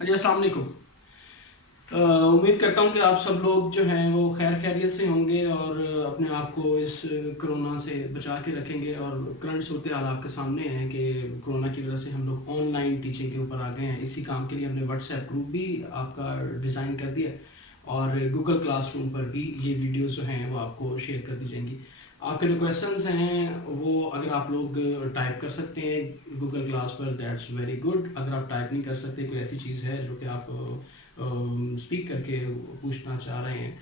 जी अस्सलाम वालेकुम। उम्मीद करता हूँ कि आप सब लोग जो हैं वो खैर खैरियत से होंगे और अपने आप को इस कोरोना से बचा के रखेंगे। और करंट सूरत हाल आपके सामने है कि कोरोना की वजह से हम लोग ऑनलाइन टीचिंग के ऊपर आ गए हैं। इसी काम के लिए हमने व्हाट्सएप ग्रुप भी आपका डिज़ाइन कर दिया और गूगल क्लासरूम पर भी ये वीडियोस जो हैं वो आपको शेयर कर दी जाएंगी। आपके जो क्वेश्चंस हैं वो अगर आप लोग टाइप कर सकते हैं गूगल क्लास पर, दैट्स वेरी गुड। अगर आप टाइप नहीं कर सकते, कोई ऐसी चीज़ है जो कि आप स्पीक करके पूछना चाह रहे हैं,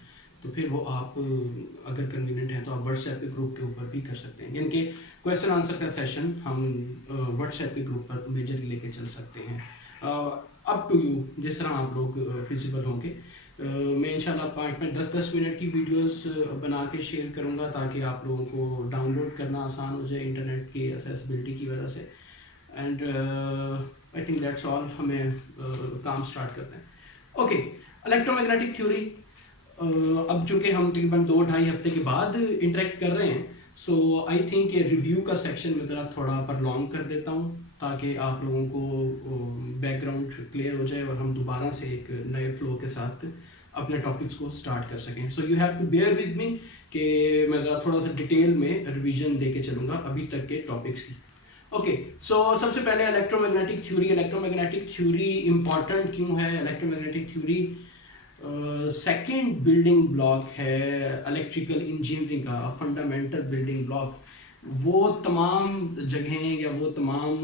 तो फिर वो आप अगर कन्वीनियंट है तो आप व्हाट्सएप के ग्रुप के ऊपर भी कर सकते हैं। यानी कि क्वेश्चन आंसर का सेशन हम व्हाट्सएप के ग्रुप पर मेजरली लेके चल सकते हैं। अप टू यू, जिस तरह आप लोग फिजिबल होंगे। मैं इंशाल्लाह 5-10 मिनट की वीडियोस बना के शेयर करूँगा ताकि आप लोगों को डाउनलोड करना आसान हो जाए इंटरनेट की एक्सेसिबिलिटी की वजह से। And I think that's all. हमें काम स्टार्ट करते हैं। Okay, electromagnetic theory. अब चूँकि हम तकरीबन 2-2.5 हफ्ते के बाद इंटरेक्ट कर रहे हैं, सो आई थिंक ये रिव्यू का सेक्शन में ज़रा थोड़ा प्रलॉन्ग कर देता हूँ ताकि आप लोगों को बैकग्राउंड क्लियर हो जाए और हम दोबारा से एक नए फ्लो के साथ अपने टॉपिक्स को स्टार्ट कर सकें। So you have to bear with me कि मैं ज़रा थोड़ा सा डिटेल में रिवीजन लेके चलूँगा अभी तक के टॉपिक्स की। ओके, सो सबसे पहले electromagnetic theory. Electromagnetic theory important क्यों है? Electromagnetic theory second building block है इलेक्ट्रिकल इंजीनियरिंग का, फंडामेंटल बिल्डिंग ब्लॉक। वो तमाम जगहें या वो तमाम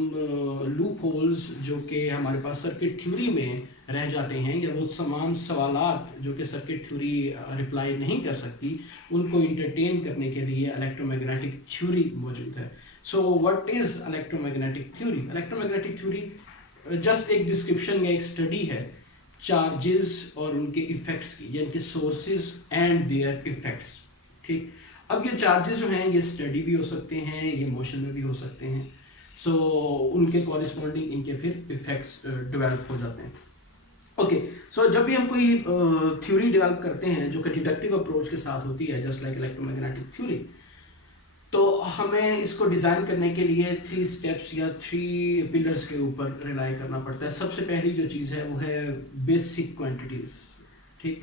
लूप होल्स जो कि हमारे पास सर्किट थ्योरी में रह जाते हैं, या वो तमाम सवालात जो कि सर्किट थ्योरी रिप्लाई नहीं कर सकती, उनको इंटरटेन करने के लिए इलेक्ट्रोमैग्नेटिक थ्योरी मौजूद है। So what is electromagnetic theory? Electromagnetic theory just एक डिस्क्रिप्शन या एक स्टडी है चार्जेस और उनके इफेक्ट्स की, यानी कि सोर्सेज एंड देयर इफेक्ट्स। ठीक, अब ये चार्जेस जो हैं ये स्टडी भी हो सकते हैं, ये मोशन में भी हो सकते हैं। सो उनके कॉरिस्पॉन्डिंग इनके फिर इफेक्ट्स डेवलप हो जाते हैं। ओके, सो जब भी हम कोई थ्योरी डेवलप करते हैं जो कि डिडक्टिव अप्रोच के साथ होती है, जस्ट लाइक इलेक्ट्रोमैग्नेटिक थ्योरी, तो हमें इसको डिज़ाइन करने के लिए 3 स्टेप्स या 3 पिलर्स के ऊपर रिलाई करना पड़ता है। सबसे पहली जो चीज़ है वो है बेसिक क्वांटिटीज़। ठीक,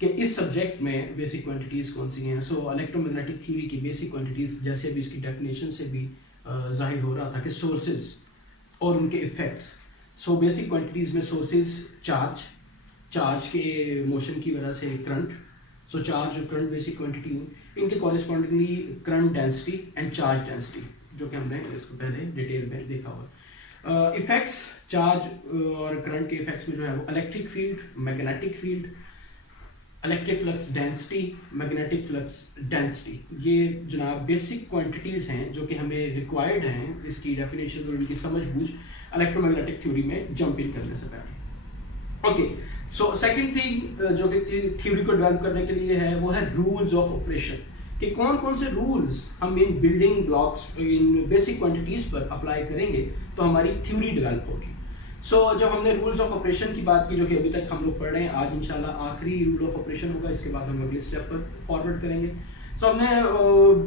कि इस सब्जेक्ट में बेसिक क्वांटिटीज़ कौन सी हैं। सो इलेक्ट्रोमैग्नेटिक थ्योरी की बेसिक क्वांटिटीज़, जैसे अभी इसकी डेफिनेशन से भी जाहिर हो रहा था कि सोर्सेज और उनके इफ़ेक्ट्स। सो बेसिक क्वांटिटीज़ में सोर्सेज चार्ज के मोशन की वजह से करंट। सो चार्ज और करंट बेसिक क्वांटिटी हुई, इनके correspondingly current density and charge density, जो कि हमने इसको पहले डिटेल में देखा हुआ। इफेक्ट्स चार्ज और करंट के इफेक्ट्स में जो है वो electric field, magnetic field, electric flux density, magnetic flux density, ये जनाब बेसिक क्वांटिटीज़ हैं जो कि हमें रिक्वायर्ड हैं इसकी डेफिनेशन और इनकी समझ बूझ इलेक्ट्रोमैग्नेटिक थ्योरी में जंप इन करने से पहले। ओके, सो सेकंड थिंग जो कि थ्योरी को डेवलप करने के लिए है वो है रूल्स ऑफ ऑपरेशन, कि कौन कौन से रूल्स हम इन बिल्डिंग ब्लॉक्स, इन बेसिक क्वांटिटीज़ पर अप्लाई करेंगे तो हमारी थ्योरी डेवलप होगी। सो जब हमने रूल्स ऑफ ऑपरेशन की बात की, जो कि अभी तक हम लोग पढ़ रहे हैं, आज इंशाल्लाह आखिरी रूल ऑफ ऑपरेशन होगा, इसके बाद हम अगले स्टेप पर फॉरवर्ड करेंगे। सो हमने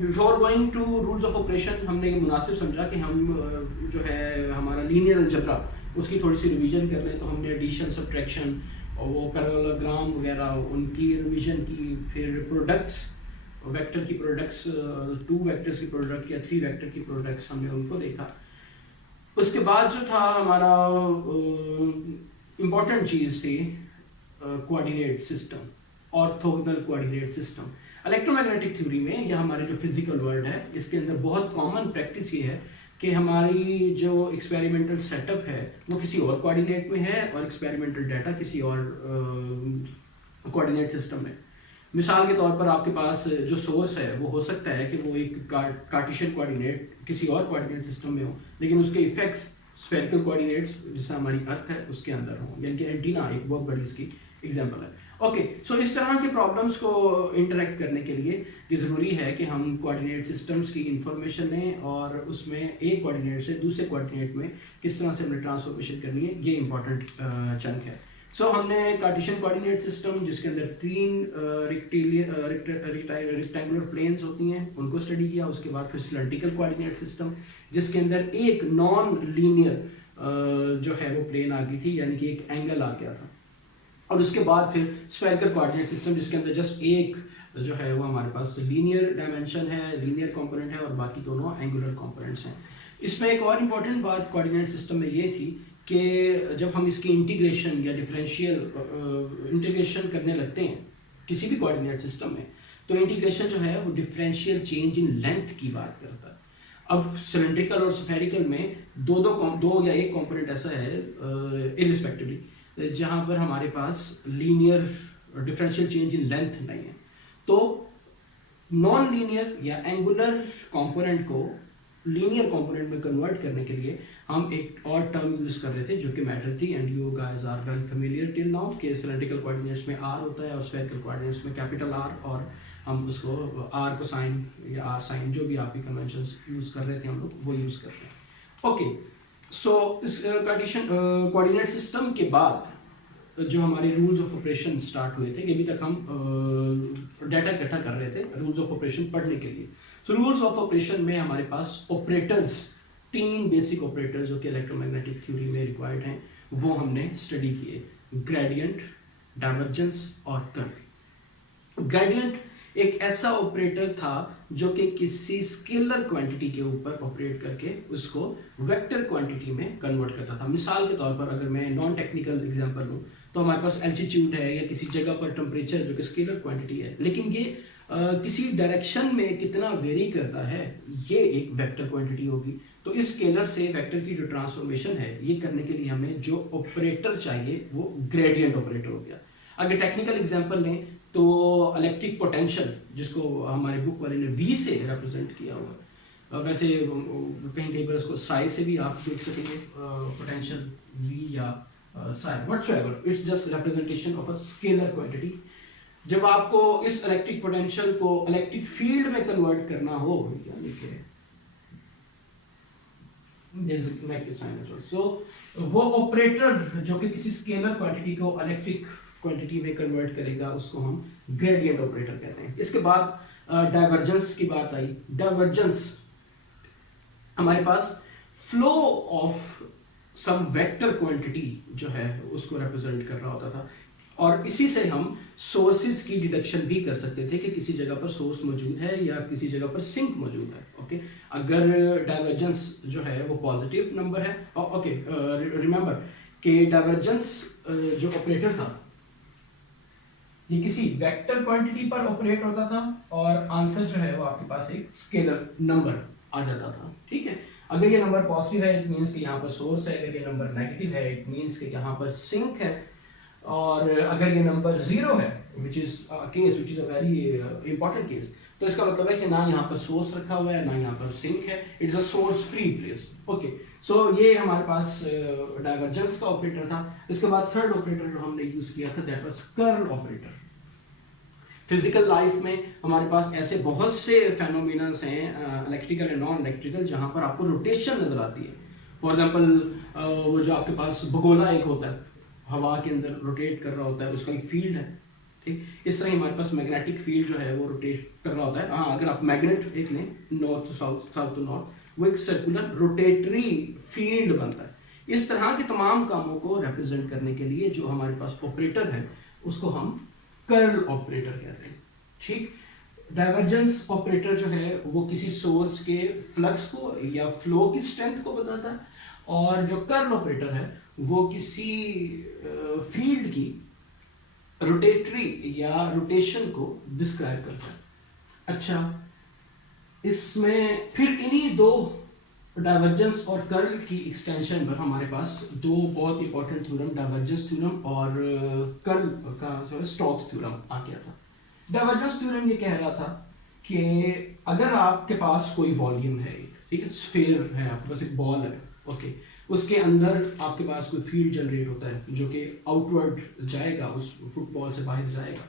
before going to rules of operation हमने ये मुनासिब समझा कि हम जो है हमारा लीनियर अलजेब्रा उसकी थोड़ी सी रिवीजन कर लें। तो हमने एडिशन, सब्ट्रैक्शन और वो पैरेललोग्राम वगैरह उनकी रिवीजन की, फिर प्रोडक्ट्स, वेक्टर की प्रोडक्ट्स, 2 वेक्टर्स की प्रोडक्ट या 3 वेक्टर की प्रोडक्ट्स, हमने उनको देखा। उसके बाद जो था हमारा इम्पॉर्टेंट चीज़ थी coordinate system, orthogonal coordinate system. Electromagnetic theory में या हमारे जो फिजिकल वर्ल्ड है, इसके अंदर बहुत कॉमन प्रैक्टिस ये है कि हमारी जो एक्सपेरिमेंटल सेटअप है वो किसी और कोऑर्डिनेट में है और एक्सपेरिमेंटल डाटा किसी और कोऑर्डिनेट सिस्टम में। मिसाल के तौर पर आपके पास जो सोर्स है वो हो सकता है कि वो एक कार्टेशियन कोऑर्डिनेट किसी और कोऑर्डिनेट सिस्टम में हो, लेकिन उसके इफेक्ट्स स्फेरिकल कोऑर्डिनेट्स जैसे हमारी अर्थ है उसके अंदर हो, यानी कि एंटीना एक बहुत बड़ी इसकी एग्जांपल है। ओके, सो इस तरह के प्रॉब्लम्स को इंटरेक्ट करने के लिए ये ज़रूरी है कि हम कोऑर्डिनेट सिस्टम्स की इंफॉर्मेशन लें और उसमें एक कोऑर्डिनेट से दूसरे कोऑर्डिनेट में किस तरह से हमने ट्रांसफॉर्मेशन करनी है, ये इंपॉर्टेंट चंक है। सो हमने कार्टेशियन कोऑर्डिनेट सिस्टम जिसके अंदर 3 रेक्टेंगुलर प्लेन्स होती हैं उनको स्टडी किया। उसके बाद फिर सिलेंड्रिकल कोऑर्डिनेट सिस्टम जिसके अंदर एक नॉन लीनियर जो है वो प्लेन आ गई थी, यानी कि एक एंगल आ गया था। और उसके बाद फिर स्फेरिकल कोऑर्डिनेट सिस्टम, जिसके अंदर जस्ट एक जो है वो हमारे पास लीनियर डायमेंशन है, लीनियर कंपोनेंट है, और बाकी दोनों एंगुलर कंपोनेंट्स हैं। इसमें एक और इम्पॉर्टेंट बात कोऑर्डिनेट सिस्टम में ये थी कि जब हम इसकी इंटीग्रेशन या डिफरेंशियल इंटीग्रेशन करने लगते हैं किसी भी कोऑर्डिनेट सिस्टम में, तो इंटीग्रेशन जो है वो डिफरेंशियल चेंज इन लेंथ की बात करता है। अब सिलेंड्रिकल और स्फेरिकल में दो या एक कंपोनेंट ऐसा है इररिस्पेक्टिवली जहाँ पर हमारे पास linear differential change in length नहीं है, तो नॉन लीनियर या एंगुलर कंपोनेंट को लीनियर कंपोनेंट में कन्वर्ट करने के लिए हम एक और टर्म यूज कर रहे थे जो कि मैटर थी, and you guys are well familiar till now कि सिलेंड्रिकल कोऑर्डिनेट्स में आर होता है और स्फेरिकल कोऑर्डिनेट्स में कैपिटल आर, और हम उसको आर को साइन या आर साइन जो भी आपकी कन्वेंशंस यूज कर रहे थे हम लोग वो यूज करते हैं। ओके, सो इस कंडीशन कोऑर्डिनेट सिस्टम के बाद जो हमारे रूल्स ऑफ ऑपरेशन स्टार्ट हुए थे, अभी तक हम डाटा इकट्ठा कर रहे थे रूल्स ऑफ ऑपरेशन पढ़ने के लिए। सो रूल्स ऑफ ऑपरेशन में हमारे पास ऑपरेटर्स, 3 बेसिक ऑपरेटर्स जो कि इलेक्ट्रोमैग्नेटिक थ्योरी में रिक्वायर्ड हैं वो हमने स्टडी किए, ग्रेडियंट, डाइवर्जेंस और कर्ल। ग्रेडियंट एक ऐसा ऑपरेटर था जो कि किसी स्केलर क्वांटिटी के ऊपर ऑपरेट करके उसको वेक्टर क्वांटिटी में कन्वर्ट करता था। मिसाल के तौर पर अगर मैं नॉन टेक्निकल एग्जांपल लूँ तो हमारे पास एल्टीट्यूड है या किसी जगह पर टेम्परेचर जो कि स्केलर क्वांटिटी है, लेकिन ये किसी डायरेक्शन में कितना वेरी करता है ये एक वेक्टर क्वांटिटी होगी। तो इस स्केलर से वेक्टर की जो ट्रांसफॉर्मेशन है ये करने के लिए हमें जो ऑपरेटर चाहिए वो ग्रेडियंट ऑपरेटर हो गया। अगर टेक्निकल एग्जांपल लें तो इलेक्ट्रिक पोटेंशियल, जिसको हमारे बुक वाले ने V से रिप्रेजेंट किया हुआ, वैसे कहीं कहीं पर उसको साई से भी आप देख सकेंगे, पोटेंशियल V या Sai whatsoever, it's just representation of a scalar quantity. जब आपको इस इलेक्ट्रिक पोटेंशियल को इलेक्ट्रिक फील्ड में कन्वर्ट करना हो, यानी कि सो वो ऑपरेटर जो कि किसी स्केलर क्वांटिटी को इलेक्ट्रिक क्वांटिटी में कन्वर्ट करेगा उसको हम ग्रेडियंट ऑपरेटर कहते हैं। इसके बाद डाइवर्जेंस की बात आई। डाइवर्जेंस हमारे पास flow of some vector quantity जो है उसको रिप्रेजेंट कर रहा होता था, और इसी से हम सोर्सेज की डिडक्शन भी कर सकते थे कि किसी जगह पर सोर्स मौजूद है या किसी जगह पर सिंक मौजूद है। ओके, अगर डाइवर्जेंस जो है वो पॉजिटिव नंबर है, ओके रिमेंबर कि डाइवर्जेंस जो ऑपरेटर था ये किसी वेक्टर क्वांटिटी पर ऑपरेट होता था और आंसर जो है वो आपके पास एक स्केलर नंबर आ जाता था। ठीक है, अगर ये नंबर पॉजिटिव है इट मींस कि यहाँ पर सोर्स है, अगर ये नंबर नेगेटिव है इट मींस कि यहाँ पर सिंक है, और अगर ये नंबर 0 है which is a very important case, तो इसका मतलब है कि ना यहाँ पर सोर्स रखा हुआ है ना यहाँ पर सिंक है, it's a source free place. Okay, so ये हमारे पास डाइवर्जेंस का ऑपरेटर था। इसके बाद थर्ड ऑपरेटर जो हमने यूज किया था that was curl operator. Physical life में हमारे पास ऐसे बहुत से फेनोमेनन्स हैं इलेक्ट्रिकल एंड नॉन इलेक्ट्रिकल जहाँ पर आपको रोटेशन नजर आती है। फॉर एग्जाम्पल वो जो आपके पास भगोला एक होता है, हवा के अंदर रोटेट कर रहा होता है, उसका एक फील्ड है। ठीक, इस तरह हमारे पास मैग्नेटिक फील्ड जो है वो रोटेट कर रहा होता है। हाँ, अगर आप मैग्नेट एक लें north to south, south to north, वो एक सर्कुलर रोटेटरी फील्ड बनता है। इस तरह के तमाम कामों को रिप्रेजेंट करने के लिए जो हमारे पास ऑपरेटर है उसको हम कर्ल ऑपरेटर कहते हैं। ठीक, डाइवर्जेंस ऑपरेटर जो है वो किसी सोर्स के फ्लक्स को या फ्लो की स्ट्रेंथ को बताता है, और जो कर्ल ऑपरेटर है वो किसी फील्ड की रोटेटरी या रोटेशन को डिस्क्राइब करता है। अच्छा, इसमें फिर इन्हीं दो डाइवर्जेंस और कर्ल की एक्सटेंशन पर हमारे पास दो बहुत इंपॉर्टेंट थ्योरम, डाइवर्जेंस थ्योरम और कर्ल का जो है स्टोक्स थ्योरम आ गया था। डाइवर्जेंस थ्योरम ये कह रहा था कि अगर आपके पास कोई वॉल्यूम है, ठीक है, स्फीयर है, आपके पास एक बॉल है, ओके, उसके अंदर आपके पास कोई फील्ड जनरेट होता है जो कि आउटवर्ड जाएगा, उस फुटबॉल से बाहर जाएगा।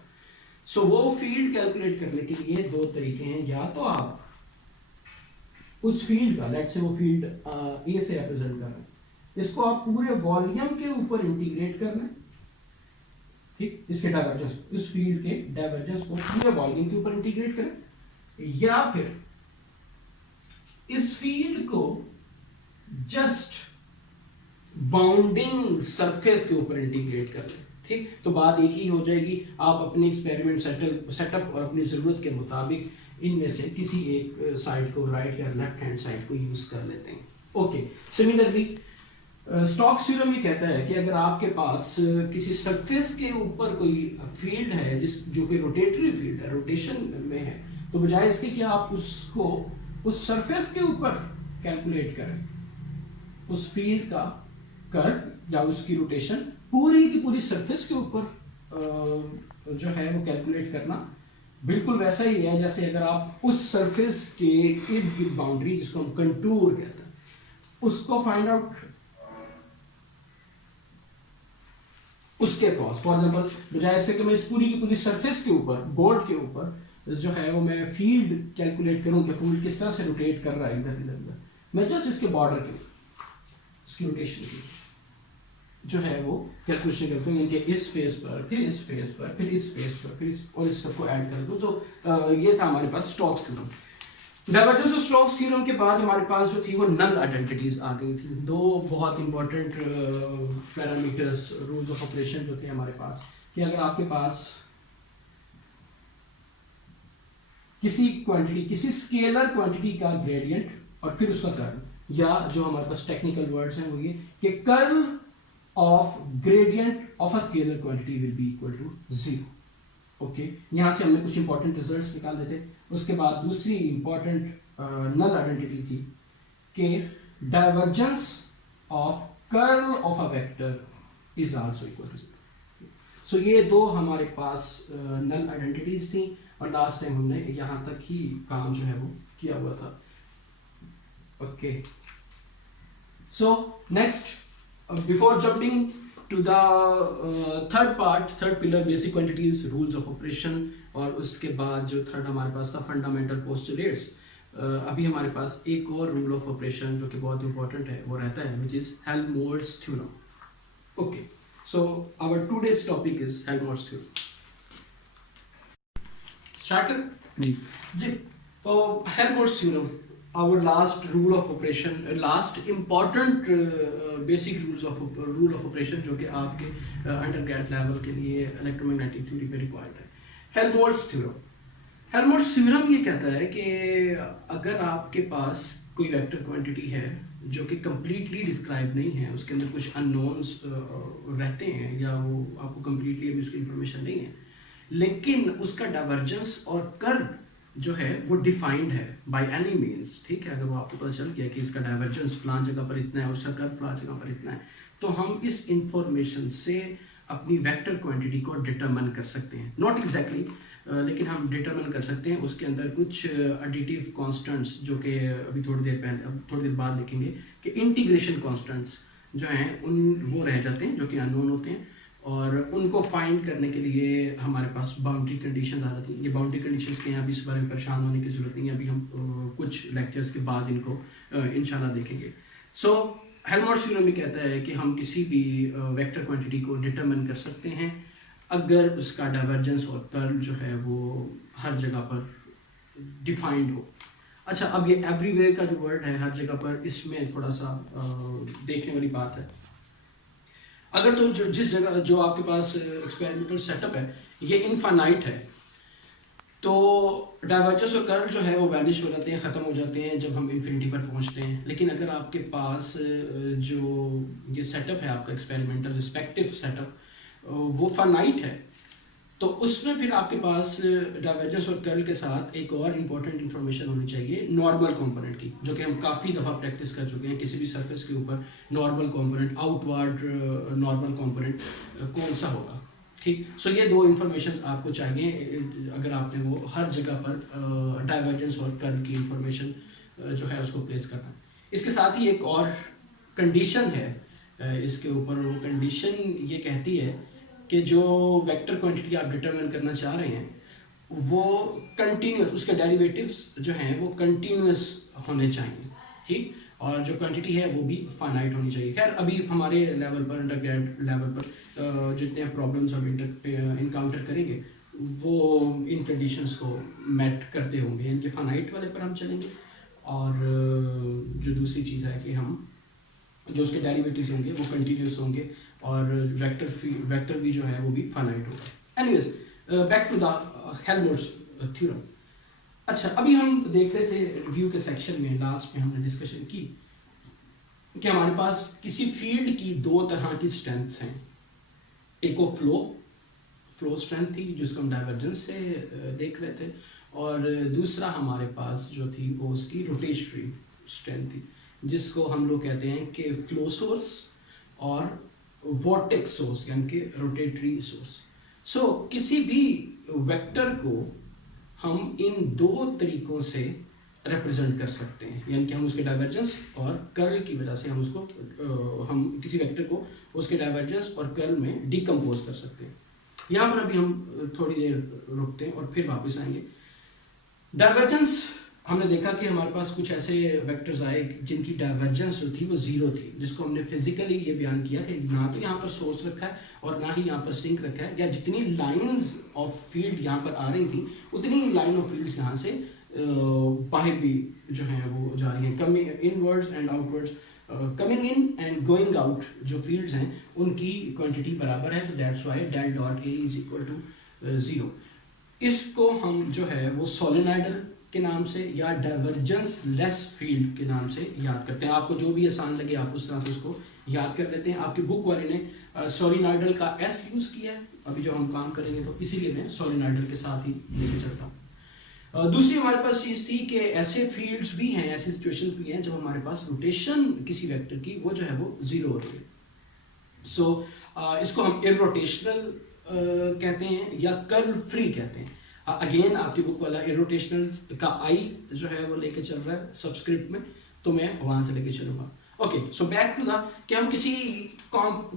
सो वो फील्ड कैलकुलेट करने के लिए दो तरीके हैं, या तो आप उस फील्ड का, लेट्स से वो फील्ड ए से रिप्रेजेंट कर रहे हैं, इसको आप पूरे वॉल्यूम के ऊपर इंटीग्रेट कर लें, ठीक, इसके डाइवर्जेंस, इस फील्ड के डाइवर्जेंस को पूरे वॉल्यूम के ऊपर इंटीग्रेट करें, या फिर इस फील्ड को जस्ट बाउंडिंग सरफेस के ऊपर इंटीग्रेट कर लें। ठीक, तो बात एक ही हो जाएगी, आप अपने एक्सपेरिमेंट सेटअप और अपनी ज़रूरत के मुताबिक इनमें से किसी एक साइड को, राइट या लेफ्ट हैंड साइड को यूज़ कर लेते हैं। ओके, सिमिलरली स्टोक्स थ्योरम ये कहता है कि अगर आपके पास किसी सरफेस के ऊपर कोई फील्ड है जो कि रोटेटरी फील्ड है, रोटेशन में है, तो बजाय इसके कि आप उसको उस सरफेस के ऊपर कैलकुलेट करें, उस फील्ड का कर्व या उसकी रोटेशन पूरी की पूरी सरफेस के ऊपर जो है वो कैलकुलेट करना बिल्कुल वैसा ही है जैसे अगर आप उस सरफेस के इर्द गिर्द बाउंड्री, जिसको हम कंटूर कहते हैं, उसको फाइंड आउट, उसके अक्रॉस, फॉर एग्जाम्पल बजाय से कि मैं इस पूरी की पूरी सरफेस के ऊपर, बोर्ड के ऊपर जो है वो मैं फील्ड कैलकुलेट करूं कि फील्ड किस तरह से रोटेट कर रहा है इधर इधर, मैं जस्ट इसके बॉर्डर के इसकी रोटेशन की जो है वो कैलकुलेशन करता हूँ, इनके इस फेस पर, फिर इस फेस पर, फिर इस फेस पर, फिर इस, और इस सबको ऐड कर दूँ। तो ये था हमारे पास Stokes theorem. Divergence of Stokes theorem के बाद हमारे पास जो थी वो नल आइडेंटिटीज आ गई थी। दो बहुत important parameters, rules of operation जो थे हमारे पास, कि अगर आपके पास किसी क्वांटिटी, किसी स्केलर क्वांटिटी का ग्रेडियंट और फिर उसका कर्ल, या जो हमारे पास टेक्निकल वर्ड्स हैं वो ये कि curl of gradient of a scalar quantity will be equal to 0। Okay, यहां से हमने कुछ इंपॉर्टेंट रिजल्ट्स निकाले थे। उसके बाद दूसरी इंपॉर्टेंट नल आइडेंटिटी थी कि divergence of curl of a vector is also equal to 0। So ये दो हमारे पास नल आइडेंटिटीज थी, और लास्ट टाइम हमने यहां तक ही काम जो है वो किया हुआ था। Okay, so next, before jumping to the third pillar, basic quantities, rules of operation, और उसके बाद जो थर्ड हमारे पास था फंडामेंटल पोस्टुलेट्स, अभी हमारे पास एक और रूल ऑफ ऑपरेशन जो कि बहुत इंपॉर्टेंट है वो रहता है, which is Helmholtz theorem. Okay, so our today's topic is Helmholtz theorem. Start कर जी। तो Helmholtz theorem, our last rule of operation, last important basic rule of operation जो कि आपके अंडरग्रेड लेवल के लिए इलेक्ट्रोमैग्नेटिक थ्योरी पे रिक्वायर्ड है, हेल्महोल्ट्ज थ्योरम। हेल्महोल्ट्ज थ्योरम ये कहता है कि अगर आपके पास कोई वेक्टर क्वांटिटी है जो कि कंप्लीटली डिस्क्राइब नहीं है, उसके अंदर कुछ अननोन्स रहते हैं, या वो आपको कंप्लीटली अभी उसकी इंफॉर्मेशन नहीं है, लेकिन उसका डाइवर्जेंस और कर्ल जो है वो डिफाइंड है बाय एनी मीन्स। ठीक है, अगर वो आपको पता चल गया कि इसका डाइवर्जेंस फलां जगह पर इतना है और उसका कर्ल फलां जगह पर इतना है, तो हम इस इंफॉर्मेशन से अपनी वेक्टर क्वांटिटी को डिटरमिन कर सकते हैं। नॉट एग्जैक्टली लेकिन हम डिटरमिन कर सकते हैं। उसके अंदर कुछ एडिटिव कांस्टेंट्स जो कि अभी थोड़ी देर बाद देखेंगे कि इंटीग्रेशन कांस्टेंट्स जो हैं उन वो रह जाते हैं जो कि अननोन होते हैं, और उनको फाइंड करने के लिए हमारे पास बाउंड्री कंडीशंस आ जाती हैं। ये बाउंड्री कंडीशंस के हैं, अभी इस बारे में परेशान होने की ज़रूरत नहीं है, अभी हम कुछ लेक्चर्स के बाद इनको इंशाल्लाह देखेंगे। सो हेल्महोल्ट्ज थ्योरम में कहता है कि हम किसी भी वेक्टर क्वांटिटी को डिटरमिन कर सकते हैं अगर उसका डाइवर्जेंस और कर्ल जो है वो हर जगह पर डिफाइंड हो। अच्छा, अब ये एवरीवेयर का जो वर्ड है हर जगह पर, इसमें थोड़ा सा देखने वाली बात है। अगर तो जिस जगह जो आपके पास एक्सपेरिमेंटल सेटअप है ये इनफाइनाइट है, तो डाइवर्जेंस और कर्ल जो है वो वैनिश हो जाते हैं, ख़त्म हो जाते हैं जब हम इन्फिनिटी पर पहुंचते हैं। लेकिन अगर आपके पास जो ये सेटअप है आपका एक्सपेरिमेंटल रिस्पेक्टिव सेटअप, वो फाइनाइट है, तो उसमें फिर आपके पास डाइवर्जेंस और कर्ल के साथ एक और इम्पॉर्टेंट इन्फॉर्मेशन होनी चाहिए नॉर्मल कंपोनेंट की, जो कि हम काफ़ी दफ़ा प्रैक्टिस कर चुके हैं। किसी भी सरफेस के ऊपर normal component, outward normal component कौन सा होगा। ठीक, सो ये दो इन्फॉर्मेशन आपको चाहिए अगर आपने वो हर जगह पर डाइवर्जेंस और कर्ल की इन्फॉर्मेशन जो है उसको प्लेस करना है। इसके साथ ही एक और कंडीशन है इसके ऊपर, वो कंडीशन ये कहती है कि जो वेक्टर क्वांटिटी आप डिटरमिन करना चाह रहे हैं वो कंटिन्यूस, उसके डेरिवेटिव्स जो हैं वो कंटिन्यूस होने चाहिए। ठीक, और जो क्वांटिटी है वो भी फाइनाइट होनी चाहिए। खैर अभी हमारे लेवल पर, अंडरग्रेड लेवल पर जितने प्रॉब्लम्स हम इनकाउंटर करेंगे वो इन कंडीशंस को मेट करते होंगे। इनके फाइनाइट वाले पर हम चलेंगे, और जो दूसरी चीज़ है कि हम जो उसके डेरिवेटिव्स होंगे वो कंटिन्यूस होंगे और वेक्टर भी जो है वो भी फाइनाइट होगा। Anyways, back to the Helmholtz theorem. अच्छा, अभी हम देख रहे थे रिव्यू के सेक्शन में, लास्ट में हमने डिस्कशन की कि हमारे पास किसी फील्ड की दो तरह की स्ट्रेंथ्स हैं। एक वो फ्लो स्ट्रेंथ थी जिसको हम डाइवर्जेंस से देख रहे थे, और दूसरा हमारे पास जो थी वो उसकी रोटेशनरी स्ट्रेंथ थी, जिसको हम लोग कहते हैं कि फ्लो सोर्स और वॉर्टेक्स सोर्स, यानी कि रोटेटरी सोर्स। सो किसी भी वेक्टर को हम इन दो तरीकों से रिप्रेजेंट कर सकते हैं, यानी कि हम उसके डाइवर्जेंस और कर्ल की वजह से हम उसको हम किसी वेक्टर को उसके डाइवर्जेंस और कर्ल में डिकम्पोज कर सकते हैं। यहाँ पर अभी हम थोड़ी देर रुकते हैं और फिर वापस आएंगे। डाइवर्जेंस, हमने देखा कि हमारे पास कुछ ऐसे वेक्टर्स आए जिनकी डाइवर्जेंस जो थी वो जीरो थी, जिसको हमने फिजिकली ये बयान किया कि ना तो यहाँ पर सोर्स रखा है और ना ही यहाँ पर सिंक रखा है, या जितनी लाइंस ऑफ फील्ड यहाँ पर आ रही थी उतनी लाइन ऑफ फील्ड्स यहाँ से बाहर भी जो हैं वो जा रही हैं, coming inwards and outwards, coming in and going out जो फील्ड्स हैं उनकी क्वांटिटी बराबर है, तो that's why del dot A is equal to 0। इसको हम जो है वो सोलेनॉइडल के नाम से या डाइवर्जेंस लेस फील्ड के नाम से याद करते हैं। आपको जो भी आसान लगे आप उस तरह से उसको याद कर लेते हैं। आपकी बुक वाले ने सोलेनॉइडल का एस यूज किया है, अभी जो हम काम करेंगे तो इसीलिए मैं सोलेनॉइडल के साथ ही लेके चलता हूँ। दूसरी हमारे पास चीज़ थी कि ऐसे फील्ड्स भी हैं, ऐसी सिचुएशंस भी हैं जब हमारे पास रोटेशन किसी वेक्टर की वो जो है वो जीरो होती है। सो इसको हम इररोटेशनल कहते हैं या कर्ल फ्री कहते हैं। अगेन आपकी बुक वाला इररोटेशनल का आई जो है वो लेके चल रहा है सबस्क्रिप्ट में, तो मैं वहां से लेके चलूंगा। Okay, so back to the कि हम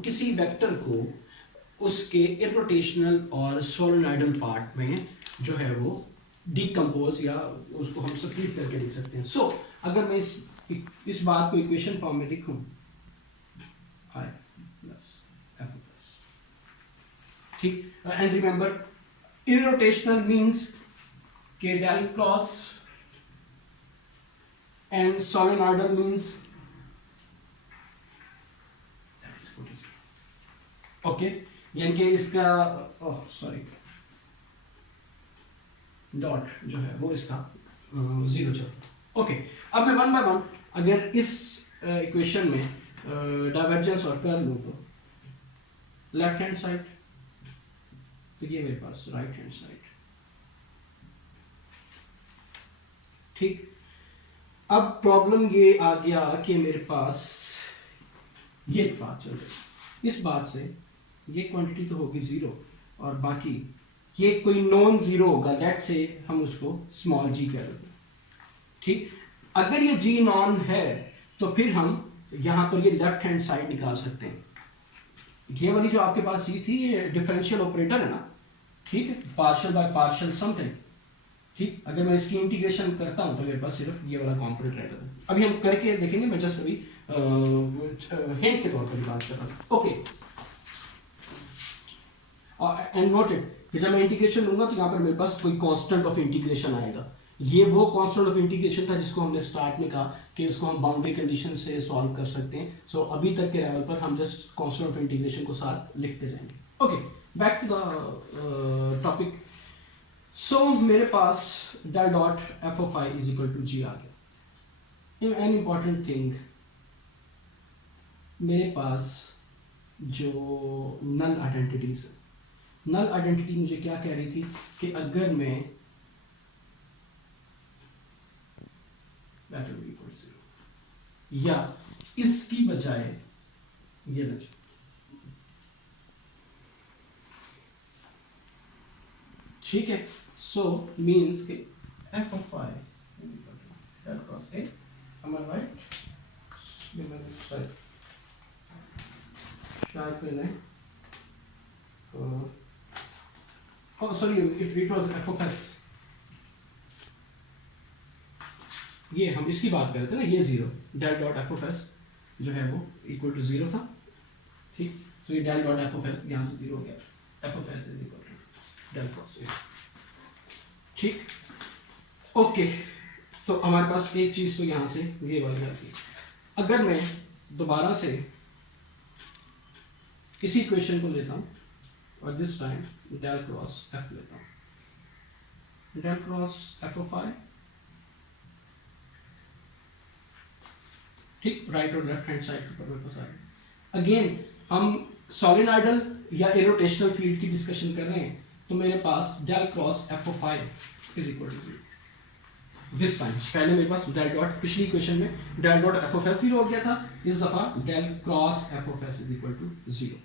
किसी वेक्टर को उसके इररोटेशनल और सोलेनॉइडल पार्ट में जो है वो डिकम्पोज या उसको हम सब्स्टिट्यूट करके लिख सकते हैं। सो अगर मैं इस बात को इक्वेशन फॉर्म में लिखूं, I plus f of s, ठीक, and remember irrotational means k del cross and solenoidal means okay, यानी कि इसका सॉरी डॉट जो है वो इसका 0 चल। ओके, अब मैं वन बाय वन अगर इस इक्वेशन में डाइवर्जेंस और कर्ल लूं तो लेफ्ट हैंड साइड, तो ये मेरे पास राइट हैंड साइड, ठीक। अब प्रॉब्लम ये आ गया कि मेरे पास ये बात चल रही, इस बात से ये क्वांटिटी तो होगी 0 और बाकी ये कोई नॉन जीरो होगा, लेट से हम उसको स्मॉल g कह देते हैं, ठीक। अगर ये g नॉन है तो फिर हम यहां पर ये लेफ्ट हैंड साइड निकाल सकते हैं। ये वाली जो आपके पास c थी ये डिफरेंशियल ऑपरेटर है ना, ठीक है, पार्शियल बाय पार्शियल समथिंग, ठीक। अगर मैं इसकी इंटीग्रेशन करता हूं तो मेरे पास सिर्फ ये वाला कॉम्पोनेंट रहेगा। अभी हम करके देखेंगे, मैं जस्ट अभी हिंट के तौर पर बात कर रहा हूं। ओके, एंड नोट इट कि जब मैं इंटीग्रेशन लूंगा तो यहाँ पर मेरे पास कोई कांस्टेंट ऑफ इंटीग्रेशन आएगा। ये वो कांस्टेंट ऑफ इंटीग्रेशन था जिसको हमने स्टार्ट में कहा कि उसको हम बाउंड्री कंडीशन से सॉल्व कर सकते हैं। सो अभी तक के लेवल पर हम जस्ट कांस्टेंट ऑफ इंटीग्रेशन को साथ लिखते जाएंगे। Okay, back to the topic. So मेरे पास del dot F of I is equal to G आ गया। एन इंपॉर्टेंट थिंग, मेरे पास जो नल आइडेंटिटीज है, नल आइडेंटिटी मुझे क्या कह रही थी कि अगर मैं या इसकी बजाय ये लग, ठीक है। सो मीन्स कि F of I del cross A, am I right? शायद मैंने oh sorry, it was f of s, ये हम इसकी बात कर रहे थे ना, ये 0 del dot F of S जो है वो इक्वल टू 0 था, ठीक। सो ये del dot F of S यहाँ से 0 हो गया, F of S is equal to del cross A, ठीक। ओके, तो हमारे पास एक चीज तो यहाँ से ये वाली आती है। अगर मैं दोबारा से इसी इक्वेशन को लेता हूँ और this time del cross F लेता हूँ, del cross F of I, ठीक, राइट और लेफ्ट हैंड साइड पर मेरे पास आ। अगेन हम सोलेनॉइडल या एरोटेशनल फील्ड की डिस्कशन कर रहे हैं, तो मेरे पास del cross F of I is equal to zero this time. पहले मेरे पास डेल डॉट, पिछली इक्वेशन में del dot F of S zero हो गया था, इस दफा del cross F of S is equal to zero,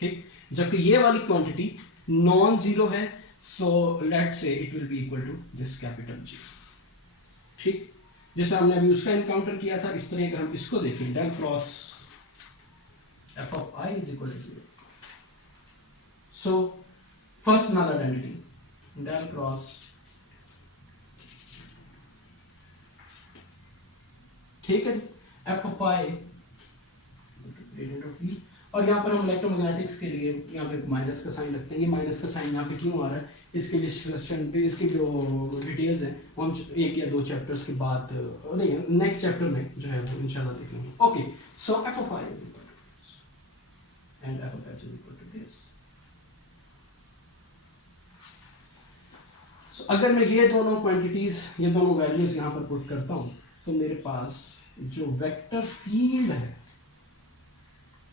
ठीक। जबकि ये वाली क्वांटिटी नॉन जीरो है, so let's say it will be equal to this capital G, ठीक। जैसे हमने अभी उसका एनकाउंटर किया था, इस तरह अगर हम इसको देखें, del cross F of I is equal to zero, so first null identity del cross, ठीक है, F of I gradient of E, और यहाँ पर हम इलेक्ट्रोमैग्नेटिक्स के लिए यहाँ पे माइनस का साइन रखते हैं। ये माइनस का साइन यहाँ पे क्यों आ रहा है, इसके डिस्कशन पे, इसकी जो डिटेल्स हैं वो हम एक या दो चैप्टर्स के बाद, नहीं नेक्स्ट चैप्टर में जो है वो इंशाल्लाह देखेंगे। Okay, so F of I is equal to and F of S is equal to this. So अगर मैं ये दोनों क्वांटिटीज, ये दोनों वैल्यूज यहाँ पर पुट करता हूँ, तो मेरे पास जो वेक्टर फील्ड है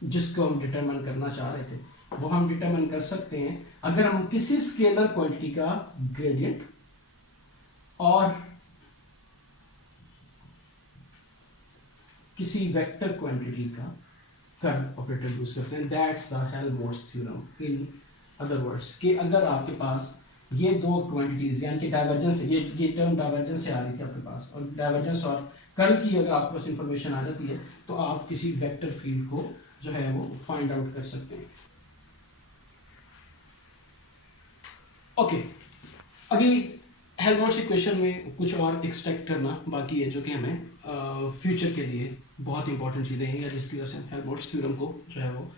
जिसको हम डिटरमाइन करना चाह रहे थे, वो हम डिटरमाइन कर सकते हैं अगर हम किसी स्केलर क्वांटिटी का ग्रेडियंट और किसी वेक्टर क्वांटिटी का कर्व ऑपरेटर यूज करते हैं। That's the Helmholtz theorem. In other words कि अगर आपके पास ये दो क्वांटिटीज, यानी कि डाइवर्जेंस, ये टर्म डाइवर्जेंस से आ रही थी आपके पास, और डाइवर्जेंस और कर्ल की अगर आपके पास इंफॉर्मेशन आ जाती है, तो आप किसी वेक्टर फील्ड को जो है वो फाइंड आउट कर सकते हैं। ओके, अभी हेल्महोल्ट्ज इक्वेशन में कुछ और एक्सट्रैक्ट करना बाकी है, जो कि हमें फ्यूचर के लिए बहुत इंपॉर्टेंट चीज़ें हैं, या जिसकी वजह से हम हेल्महोल्ट्ज थ्योरम को जो है वो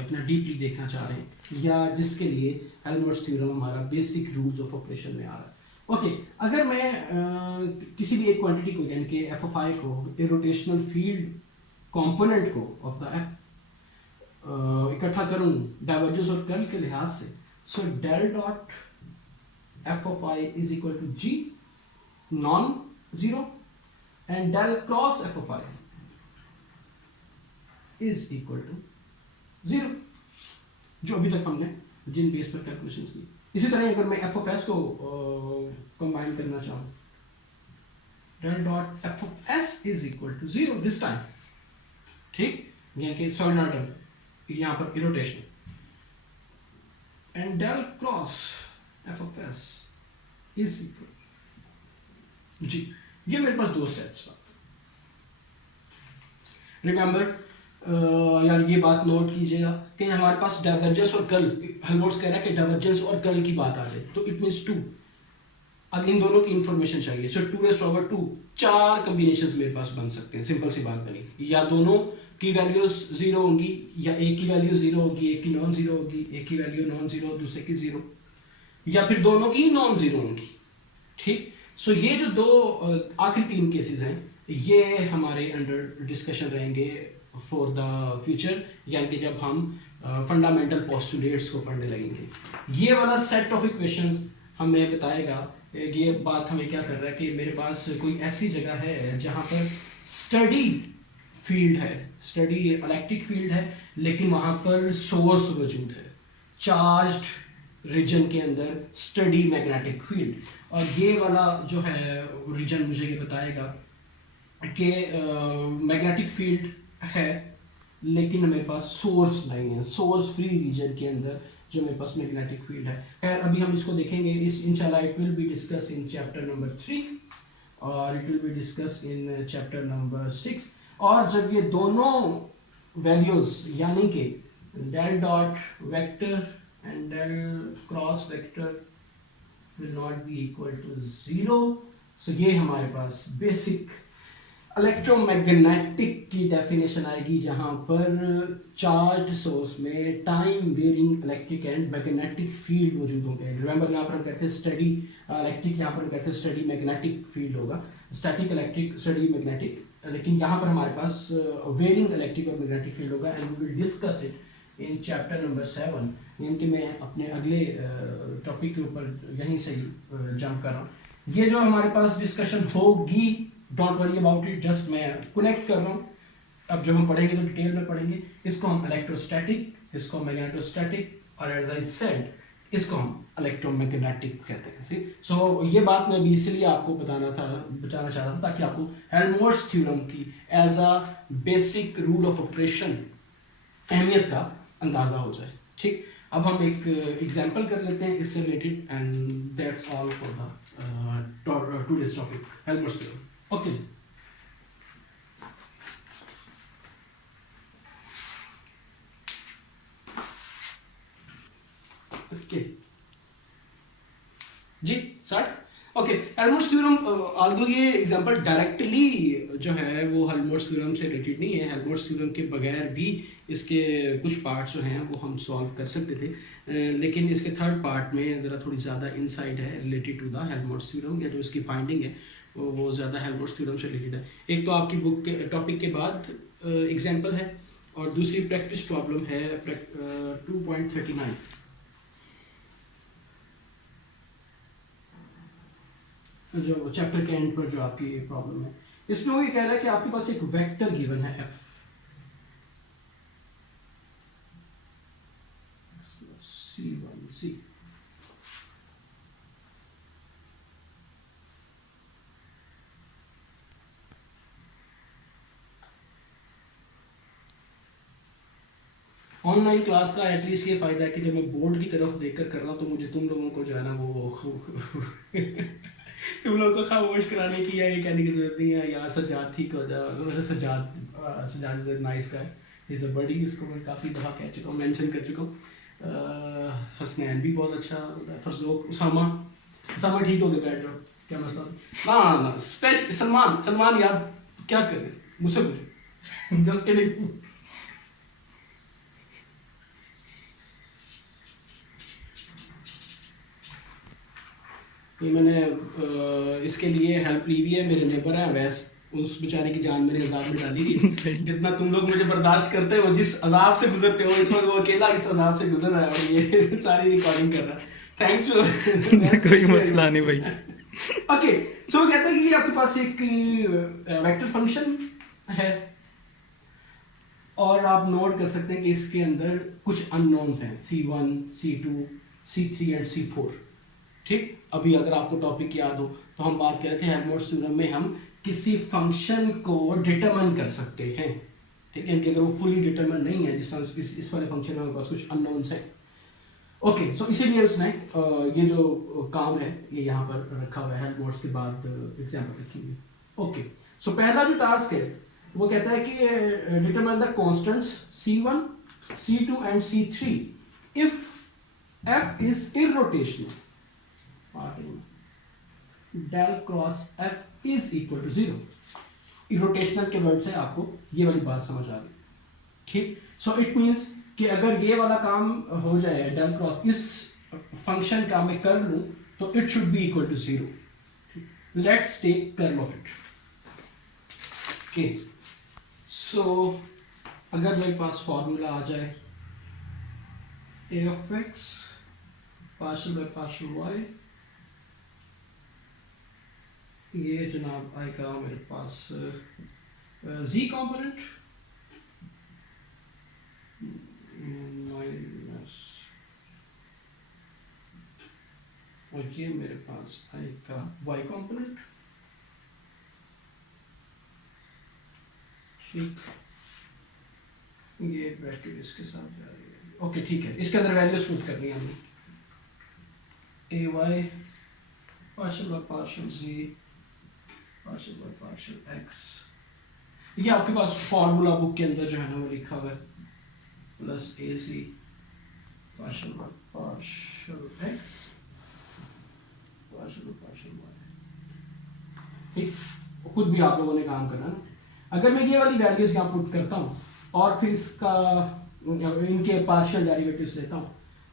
इतना डीपली देखना चाह रहे हैं, या जिसके लिए हेल्महोल्ट्ज थ्योरम हमारा बेसिक रूल्स ऑफ ऑपरेशन में आ रहा है। ओके, अगर मैं किसी भी एक क्वांटिटी को, यानी कि एफ ऑफ आई को, रोटेशनल फील्ड कंपोनेंट को ऑफ द एफ इकट्ठा करूं डाइवर्जेंस और कर्ल के लिहाज से, so del dot F of I is equal to G non zero and del cross F of I is equal to zero, जो अभी तक हमने जिन बेस पर कैलकुलेशन की। इसी तरह अगर मैं एफ ऑफ एस को कंबाइन करना चाहूं, del dot F of S is equal to zero this time, ठीक, यानी कि सोलेनॉइडल यहाँ पर irrotation, and del cross F of S is equal G. ये मेरे पास दो सेट्स बात। रिमेंबर, यार ये बात नोट कीजिएगा कि हमारे पास डाइवर्जेंस और कर्ल, हेल्महोल्ट्ज कह रहा है कि डाइवर्जेंस और कर्ल की बात आ जाए तो इट मींस टू। अब इन दोनों की इंफॉर्मेशन चाहिए, सो 2⁻², 4 कॉम्बिनेशंस मेरे पास बन सकते हैं। सिंपल सी बात बनी, या दोनों की वैल्यूज जीरो होंगी, या एक की वैल्यू जीरो होगी, एक की नॉन जीरो होगी, एक की वैल्यू नॉन जीरो दूसरे की जीरो, या फिर दोनों की नॉन जीरो होंगी, ठीक। सो ये जो दो आखिरी 3 केसेस हैं, ये हमारे अंडर डिस्कशन रहेंगे फॉर द फ्यूचर, यानी कि जब हम फंडामेंटल पोस्टुलेट्स को पढ़ने लगेंगे। ये वाला सेट ऑफ इक्वेशंस हमें बताएगा, ये बात हमें क्या कर रहा है कि मेरे पास कोई ऐसी जगह है जहाँ पर स्टडी फील्ड है, स्टडी इलेक्ट्रिक फील्ड है, लेकिन वहाँ पर सोर्स मौजूद है, चार्ज्ड रीजन के अंदर स्टडी मैग्नेटिक फील्ड। और ये वाला जो है रीजन मुझे ये बताएगा कि मैग्नेटिक फील्ड है, लेकिन मेरे पास सोर्स नहीं है, सोर्स फ्री रीजन के अंदर जो मेरे पास मैग्नेटिक फील्ड है। खैर अभी हम इसको देखेंगे, इस इंशाल्लाह it will be discuss in chapter number 3 और it will be discuss in chapter number 6। और जब ये दोनों वैल्यूज, यानी कि del dot vector and del cross vector will not be equal to zero, so ये हमारे पास बेसिक इलेक्ट्रोमैग्नेटिक की डेफिनेशन आएगी, जहां पर चार्ज सोर्स में time varying electric and magnetic field मौजूद होंगे। रिमेंबर यहाँ पर हम कहते हैं स्टडी इलेक्ट्रिक, यहाँ पर हम कहते हैं स्टडी मैग्नेटिक फील्ड होगा, स्टैटिक इलेक्ट्रिक स्टडी मैग्नेटिक लेकिन यहाँ पर हमारे पास वेरिंग इलेक्ट्रिक और मैग्नेटिक फील्ड होगा and we will discuss it in chapter number 7, यानी कि मैं अपने अगले टॉपिक के ऊपर यहीं से ही जंप कर रहा हूँ। ये जो हमारे पास डिस्कशन होगी, don't worry about it, just मैं कनेक्ट कर रहा हूँ। अब जब हम पढ़ेंगे तो डिटेल में पढ़ेंगे। इसको हम इलेक्ट्रोस्टैटिक, इसको मैग्नेटोस्टैटिक, और एज आई सेड इसको हम इलेक्ट्रोमैग्नेटिक कहते हैं। सो ये बात मैं भी इसलिए आपको बताना चाह रहा था ताकि आपको हेल्महोल्ट्ज थ्योरम की as a basic rule of operation अहमियत का अंदाजा हो जाए। ठीक, अब हम एक एग्जांपल कर लेते हैं इससे related and that's all for the today's topic, Helmholtz theorem. Okay, okay जी, start. Okay, Helmholtz theorem, although ये एग्जांपल डायरेक्टली जो है वो हेल्महोल्ट्ज थ्योरम से रिलेटेड नहीं है। हेल्महोल्ट्ज थ्योरम के बगैर भी इसके कुछ पार्ट्स जो हैं वो हम सॉल्व कर सकते थे, लेकिन इसके थर्ड पार्ट में ज़रा थोड़ी ज़्यादा इनसाइट है related to the Helmholtz theorem, या जो इसकी फाइंडिंग है वो ज़्यादा हेल्महोल्ट्ज थ्योरम से रिलेटेड है। एक तो आपकी बुक के टॉपिक के बाद एग्जाम्पल है, और दूसरी प्रैक्टिस प्रॉब्लम है 2.39। जो चैप्टर के एंड पर जो आपकी प्रॉब्लम है, इसमें वो ये कह रहा है कि आपके पास एक वेक्टर गिवन है f, C1C, ऑनलाइन क्लास का एटलीस्ट ये फायदा है कि जब मैं बोर्ड की तरफ देखकर कर रहा हूँ तो मुझे तुम लोगों को जो है ना वो तुम लोगों को खामोश कराने की या ये कहने की जरूरत नहीं है यार सज्जाद ठीक हो जा। वैसे Sajjad is a nice guy, is a buddy, इसको मैं काफ़ी दफ़ा कह चुका हूँ, मेंशन कर चुका हूँ। हसनैन भी बहुत अच्छा, फरजोक, उसामा ठीक हो गया, बैठ जाओ, क्या मसला। ना स्पेशल सलमान यार क्या कर रहे मुझसे पूछो, जस्ट किडिंग। ये मैंने इसके लिए हेल्प ली हुई है, मेरे नेबर हैं वैस, उस बेचारे की जान मेरे अजाब में डाली थी। जितना तुम लोग मुझे बर्दाश्त करते हो, जिस अजाब से गुजरते हो, इस वक्त वो अकेला इस अजाब से गुजर रहा है और ये सारी रिकॉर्डिंग कर रहा है। थैंक्स टू कोई मसला नहीं भाई। ओके, सो कहता है कि आपके पास एक वेक्टर फंक्शन है और आप नोट कर सकते हैं कि इसके अंदर कुछ अननोन्स हैं, C1, C2, C3 and C4। ठीक, अभी अगर आपको टॉपिक याद हो तो हम बात कर रहे थे हेल्महोल्ट्ज थ्योरम में हम किसी फंक्शन को डिटरमाइन कर सकते हैं। ठीक है, इनके अगर वो फुली डिटरमाइन नहीं है, जिस तरह इस वाले फंक्शन में हमारे पास कुछ अननोन्स हैं। ओके, सो इसीलिए उसने ये जो काम है ये यहाँ पर रखा हुआ है, हेल्महोल्ट्ज के बाद एग्जाम्पल रखी हुई। ओके, सो पहला जो टास्क है वो कहता है कि determine the constants C1, C2 and C3 if F is irrotational, del cross F is equal to 0। Irrotational के वर्ड से आपको ये वाली बात समझ आ गई। ठीक, सो इट मींस कि अगर ये वाला काम हो जाए, डेल क्रॉस इस फंक्शन का मैं कर लूं तो it should be equal to 0। Let's take curl of it. Okay, so अगर मेरे पास फॉर्मूला आ जाए a of x partial by partial y, ये जनाब आएगा मेरे पास z कंपोनेंट माइनस, और ये मेरे पास आएगा y कंपोनेंट। ठीक, ये ब्रैकेट इसके साथ जा रही है। ओके ठीक है, इसके अंदर वैल्यूज पुट करनी है हमें, A Y partial by partial z partial by partial x। ये आपके पास फॉर्मूला बुक के अंदर जो है ना वो लिखा हुआ है, plus A C partial by partial x partial by partial y। ठीक, खुद भी आप लोगों ने काम करना ना। अगर मैं ये वाली वैल्यूज यहाँ पुट करता हूँ और फिर इसका इनके पार्शियल डेरिवेटिव्स लेता हूँ,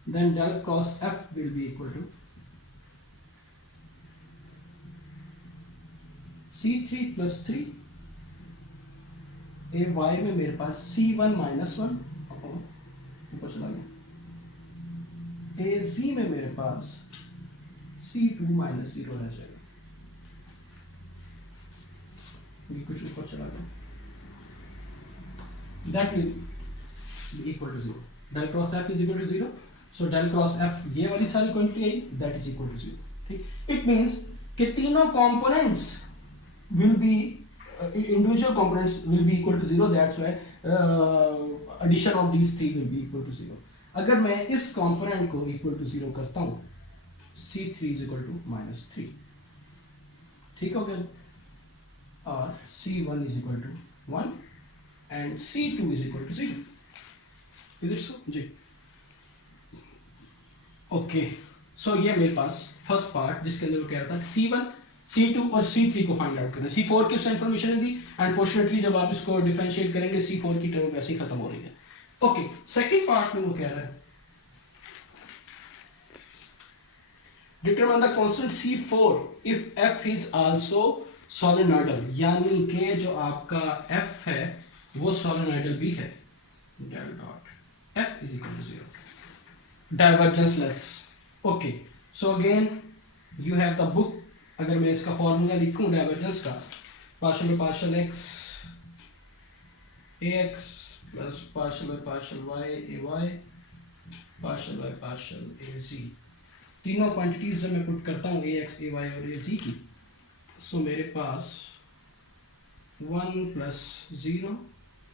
then del cross f will be equal to C3 plus 3 A Y में मेरे पास C1 माइनस वन ऊपर चला गया, ए जी में मेरे पास C2 माइनस जीरो रह जाएगा, ये कुछ ऊपर चला गया, that will be equal to zero, del cross F is equal to zero, so del cross F ये वाली सारी क्वांटिटी आई that is equal to zero, ठीक। इट मींस कि तीनों components will be individual components will be equal to zero, that's why addition of these three will be equal to zero। अगर मैं इस कंपोनेंट को इक्वल टू जीरो करता हूं C3 is equal to minus 3, ठीक हो गया, और C1 is equal to 1 and C2 is equal to 0, is it so जी? ओके, सो ये मेरे पास फर्स्ट पार्ट जिसके अंदर वो कह रहा था C1 C2 और C3 को फाइंड आउट करना। C4 की उसने इन्फॉर्मेशन दी एंड फॉर्चुनेटली जब आप इसको डिफरेंशिएट करेंगे C4 की टर्म वैसे ही खत्म हो रही है। ओके, सेकंड पार्ट में वो कह रहा है determine the constant C4 if F is also solenoidal, यानी कि जो आपका F है वो सोलेनॉइडल भी है, del dot F is equal to 0, divergence less. Okay, so again you have the book, अगर मैं इसका फॉर्मूला लिखूं डाइवर्जेंस का, partial by partial x ax प्लस partial by partial y ay partial by partial az, तीनों क्वांटिटीज जब मैं पुट करता हूं ax ay और az की, सो मेरे पास 1 plus 0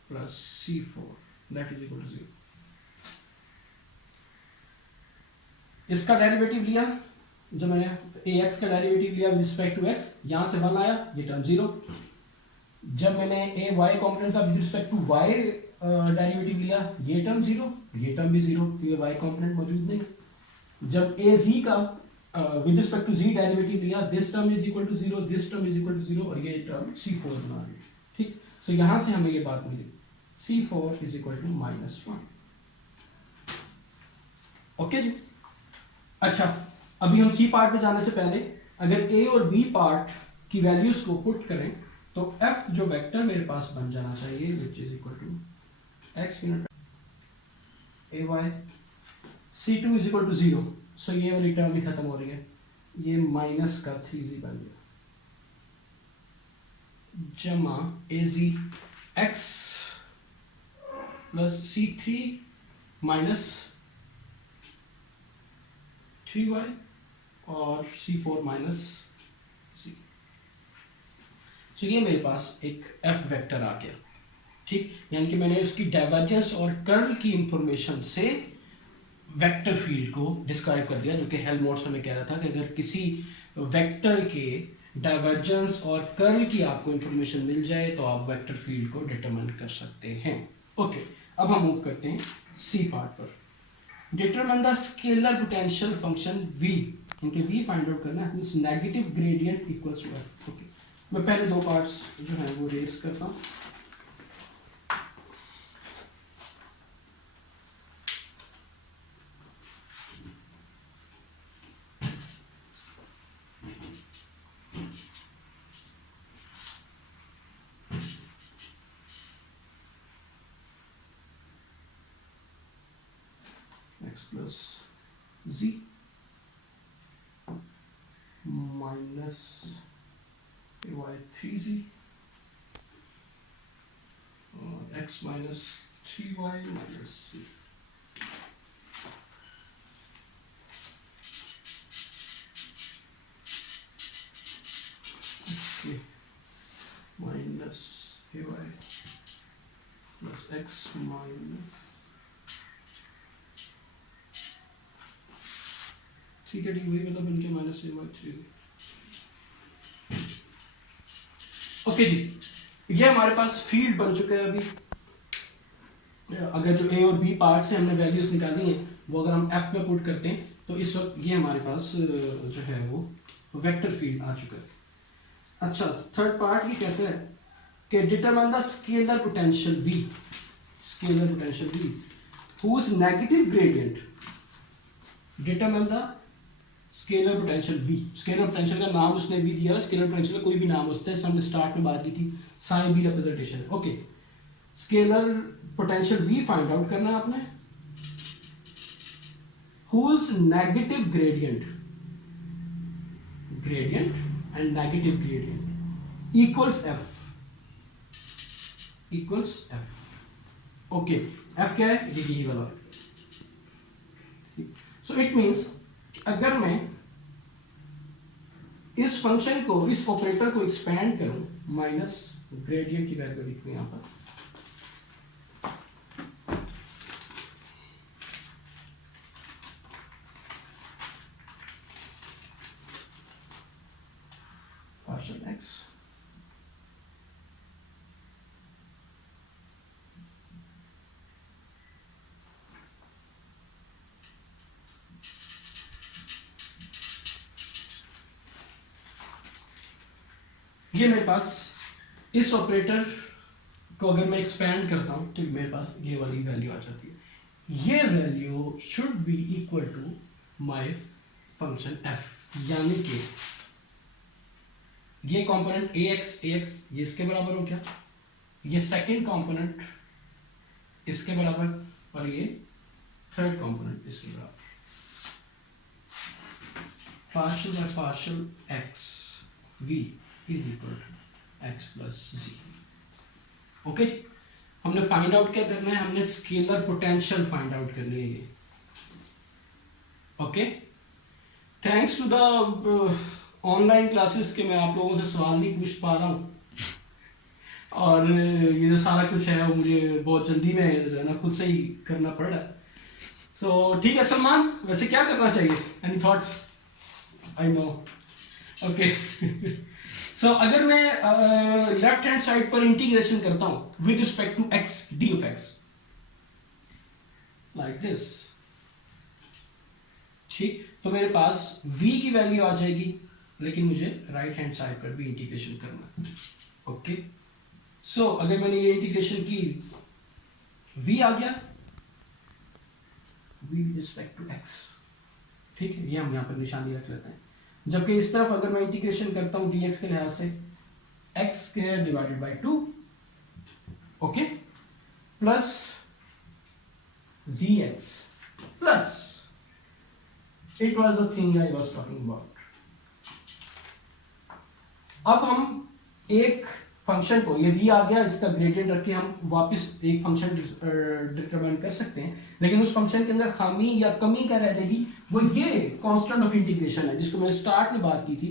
plus C4 that is equal to 0। इसका डेरिवेटिव लिया, जब मैंने ax का डेरिवेटिव लिया विद रिस्पेक्ट टू x, यहां से 1 आया, ये टर्म 0। जब मैंने ay कॉम्पोनेंट का with respect to y derivative लिया, ये टर्म 0, ये टर्म भी 0, ये y कॉम्पोनेंट मौजूद नहीं। जब az का with respect to z derivative लिया, this term is equal to 0, this term is equal to 0 और ये टर्म C4 बना रही है, ठीक। सो यहां से हमें ये बात मिली C4 is equal to -1। Okay जी, अच्छा अभी हम सी पार्ट में जाने से पहले अगर ए और बी पार्ट की वैल्यूज को पुट करें तो एफ जो वेक्टर मेरे पास बन जाना चाहिए which is equal to X unit A Y, C2 is equal to 0, so ये वाली टर्म भी खत्म हो रही है, ये माइनस का 3z बन गया, जमा az x plus C3 minus 3y और C4 माइनस C। तो ये मेरे पास एक F वेक्टर आ गया, ठीक। यानी कि मैंने उसकी डाइवर्जेंस और कर्ल की इंफॉर्मेशन से वेक्टर फील्ड को डिस्क्राइब कर दिया, जो कि हेल्महोल्ट्ज हमें कह रहा था कि अगर किसी वेक्टर के डाइवर्जेंस और कर्ल की आपको इंफॉर्मेशन मिल जाए तो आप वेक्टर फील्ड को डिटरमाइन कर सकते हैं। ओके, अब हम मूव करते हैं सी पार्ट पर। Determine the scalar potential function v, इनके v फाइंड आउट करना है, means negative gradient equals to f। ओके, मैं पहले दो पार्ट्स जो है वो रेस करता हूं। x plus z minus y 3z और x minus 3y minus z। okay, minus ay plus x minus, ठीक है, ठीक, वही मतलब इनके माइनस ए बाई 3। ओके जी, ये हमारे पास फील्ड बन चुका है। अभी अगर जो ए और बी पार्ट से हमने वैल्यूज निकाली हैं वो अगर हम एफ में पुट करते हैं तो इस वक्त ये हमारे पास जो है वो वेक्टर फील्ड आ चुका है। अच्छा, थर्ड पार्ट ये कहता है कि determine the scalar potential v, scalar potential v whose negative gradient, determine the scalar potential v। Scalar potential का नाम उसने भी दिया, स्केलर पोटेंशियल का कोई भी नाम होता है, हमने स्टार्ट में बात की थी, साइन भी representation. Okay, scalar potential V find out करना है आपने, whose negative gradient and negative gradient equals F okay. F क्या है, ये वाला। सो इट मीन्स अगर मैं इस फंक्शन को, इस ऑपरेटर को एक्सपेंड करूं, माइनस ग्रेडियंट की वैल्यू लिखूं यहां पर, पार्शियल एक्स ये मेरे पास इस ऑपरेटर को अगर मैं एक्सपेंड करता हूं तो मेरे पास ये वाली वैल्यू आ जाती है। ये value should be equal to my function f, यानी कि ये कंपोनेंट ax ये इसके बराबर हो गया, ये सेकंड कंपोनेंट इसके बराबर और ये थर्ड कंपोनेंट इसके बराबर। Partial by partial x v is equal to x plus G. Okay, हमने फाइंड आउट क्या करना है, हमने स्केलर पोटेंशियल फाइंड आउट करनी है ये। Okay, thanks to the online classes के मैं आप लोगों से सवाल नहीं पूछ पा रहा हूँ, और ये जो सारा कुछ है वो मुझे बहुत जल्दी में जो है ना खुद से ही करना पड़ रहा है। सो ठीक है सलमान, वैसे क्या करना चाहिए, any thoughts? I know. Okay, so अगर मैं लेफ्ट हैंड साइड पर इंटीग्रेशन करता हूं with respect to x d of x like this, ठीक, तो मेरे पास v की वैल्यू आ जाएगी, लेकिन मुझे राइट हैंड साइड पर भी इंटीग्रेशन करना है। ओके, सो अगर मैंने ये इंटीग्रेशन की, v आ गया v with respect to x, ठीक है, ये हम यहां पर निशानी रख लेते हैं। जबकि इस तरफ अगर मैं इंटीग्रेशन करता हूं dx के लिहाज से, x square divided by 2, okay, plus gx plus it was the thing I was talking about. अब हम एक फंक्शन को, ये v आ गया, इसका ग्रेडियंट रख के हम वापस एक फंक्शन डिटरमाइन कर सकते हैं, लेकिन उस फंक्शन के अंदर खामी या कमी क्या रह जाएगी, वो ये कांस्टेंट ऑफ इंटीग्रेशन है, जिसको मैं स्टार्ट में बात की थी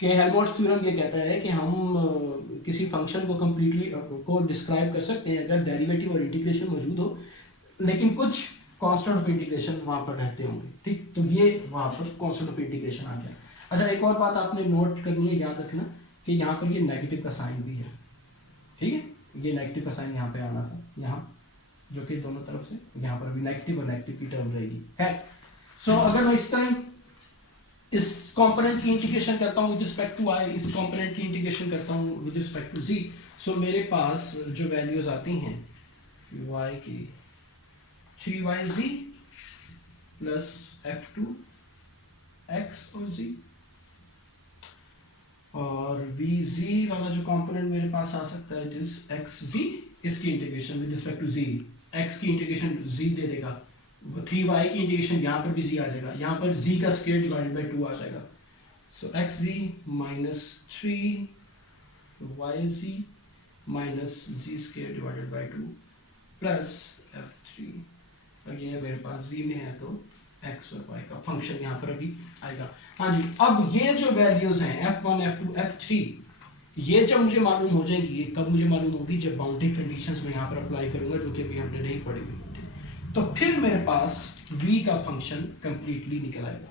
कि हेल्महोल्ट्ज़ थ्योरम ये कहता है कि हम किसी फंक्शन को कंप्लीटली को डिस्क्राइब कर सकते हैं अगर डेरिवेटिव और इंटीग्रेशन मौजूद हो, लेकिन कुछ कांस्टेंट ऑफ इंटीग्रेशन वहां पर रहते होंगे, ठीक, तो ये वहां पर कांस्टेंट ऑफ इंटीग्रेशन आ गया। अच्छा, एक और बात आपने नोट करनी है, याद रखना कि यहाँ पर ये नेगेटिव का साइन भी है, ठीक है, ये नेगेटिव का साइन यहाँ पे आना था, यहाँ जो कि दोनों तरफ से, यहाँ पर भी नेगेटिव और नेगेटिव की टर्म रहेगी, है। सो अगर मैं इस तरह इस कंपोनेंट की इंटीग्रेशन करता हूँ विद रिस्पेक्ट टू y, इस कंपोनेंट की इंटीग्रेशन करता हूँ विद रिस्पेक्ट टू z, सो मेरे पास जो वैल्यूज आती हैं y की 3yz प्लस f2x और z, और vz वाला जो कंपोनेंट मेरे पास आ सकता है इट इज xz, इसकी integration with respect to z, x की इंटीग्रेशन z दे देगा, 3y की इंटीग्रेशन यहाँ पर भी z आ जाएगा, यहाँ पर z का स्क्वायर डिवाइडेड बाय 2 आ जाएगा, सो xz minus 3yz minus z square divided by 2 plus f3, और ये मेरे पास z में है तो x और y का फंक्शन यहाँ पर अभी आएगा। हाँ जी, अब ये जो वैल्यूज हैं f1 f2 f3, ये जब मुझे मालूम हो जाएगी, ये कब मुझे मालूम होगी, जब बाउंड्री कंडीशंस में यहाँ पर अप्लाई करूंगा, जो कि अभी हमने नहीं पढ़ी हुई, तो फिर मेरे पास v का फंक्शन कंप्लीटली निकल आएगा,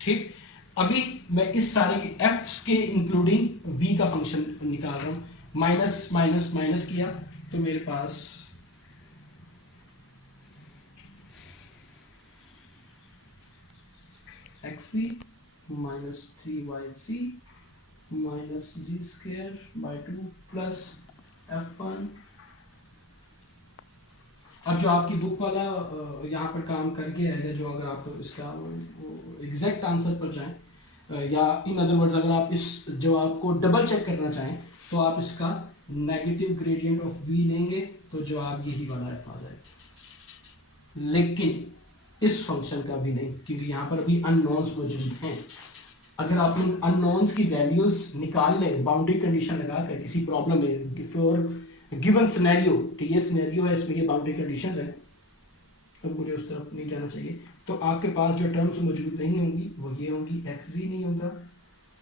ठीक। अभी मैं इस सारे के f के इंक्लूडिंग v का फंक्शन निकाल रहा हूँ, माइनस माइनस माइनस किया तो मेरे पास xv minus 3yz minus z square by 2 plus f1। अब जो आपकी बुक वाला यहाँ पर काम करके रहेगा, जो अगर आप इसका एग्जैक्ट आंसर पर जाएं, या इन अदर वर्ड्स अगर आप इस जवाब को डबल चेक करना चाहें तो आप इसका नेगेटिव ग्रेडियंट ऑफ v लेंगे तो जवाब यही वाला f आ जाएगा। लेकिन इस फंक्शन का भी नहीं, क्योंकि यहाँ पर अभी अननोन्स मौजूद हैं। अगर आप इन अननोन्स की वैल्यूज निकाल लें बाउंड्री कंडीशन लगाकर किसी प्रॉब्लम में फॉर गिवन सिनेरियो, कि ये सिनेरियो है, इसमें ये बाउंड्री कंडीशंस है, तो मुझे उस तरफ नहीं जाना चाहिए, तो आपके पास जो टर्म्स मौजूद नहीं होंगी वो ये होंगी, xz नहीं होगा,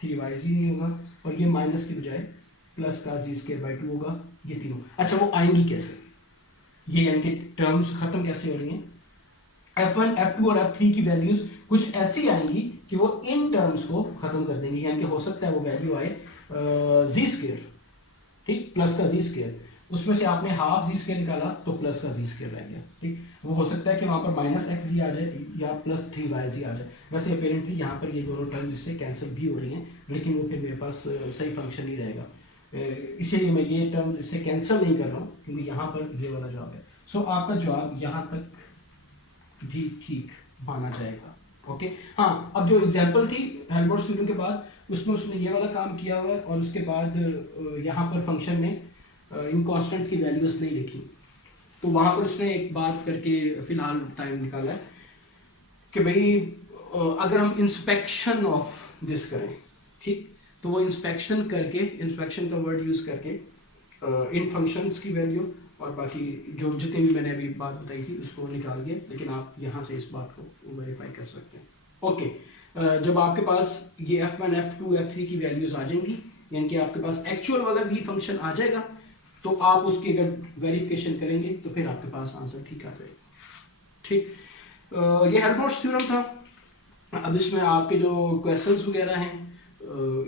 3yz नहीं होगा, और ये माइनस के बजाय प्लस का z²/2 होगा, ये तीनों। अच्छा, वो आएंगी कैसे? ये यानी कि टर्म्स खत्म कैसे हो रही हैं? f1, f2 और f3 की वैल्यूज कुछ ऐसी आएंगी कि वो इन टर्म्स को खत्म कर देंगी, यानी कि हो सकता है वो वैल्यू आए z², ठीक, प्लस का z², उसमें से आपने हाफ z² निकाला तो प्लस का z² रह गया, ठीक। वो हो सकता है कि वहां पर माइनस xz आ जाए या प्लस 3yz आ जाए। वैसे अपेरेंटली यहाँ पर ये दोनों टर्म इससे कैंसिल भी हो रही हैं, लेकिन वो फिर मेरे पास सही फंक्शन नहीं रहेगा, इसीलिए मैं ये टर्म इससे कैंसिल नहीं कर रहा हूँ, क्योंकि यहाँ पर ये वाला जवाब है। सो आपका जवाब यहाँ तक भी ठीक माना जाएगा। ओके, हाँ, अब जो एग्जांपल थी हेल्महोल्ट्ज़ थ्योरम के बाद, उसमें उसने ये वाला काम किया हुआ है, और उसके बाद यहाँ पर फंक्शन में इन कॉन्स्टेंट्स की वैल्यूज नहीं लिखी, तो वहाँ पर उसने एक बात करके फिलहाल टाइम निकाला है कि भाई अगर हम इंस्पेक्शन ऑफ दिस करें, ठीक, तो वो इंस्पेक्शन करके, इंस्पेक्शन का वर्ड यूज करके इन फंक्शंस की वैल्यू और बाकी जो जितनी भी मैंने अभी बात बताई थी उसको निकाल के, लेकिन आप यहाँ से इस बात को वेरीफाई कर सकते हैं। ओके, जब आपके पास ये f1, f2, f3 की वैल्यूज आ जाएंगी, यानी कि आपके पास एक्चुअल वाला v फंक्शन आ जाएगा, तो आप उसकी अगर वेरिफिकेशन करेंगे तो फिर आपके पास आंसर ठीक आ जाएगा, ठीक। ये हेल्महोल्ट्ज़ थ्योरम था। अब इसमें आपके जो क्वेश्चंस वगैरह हैं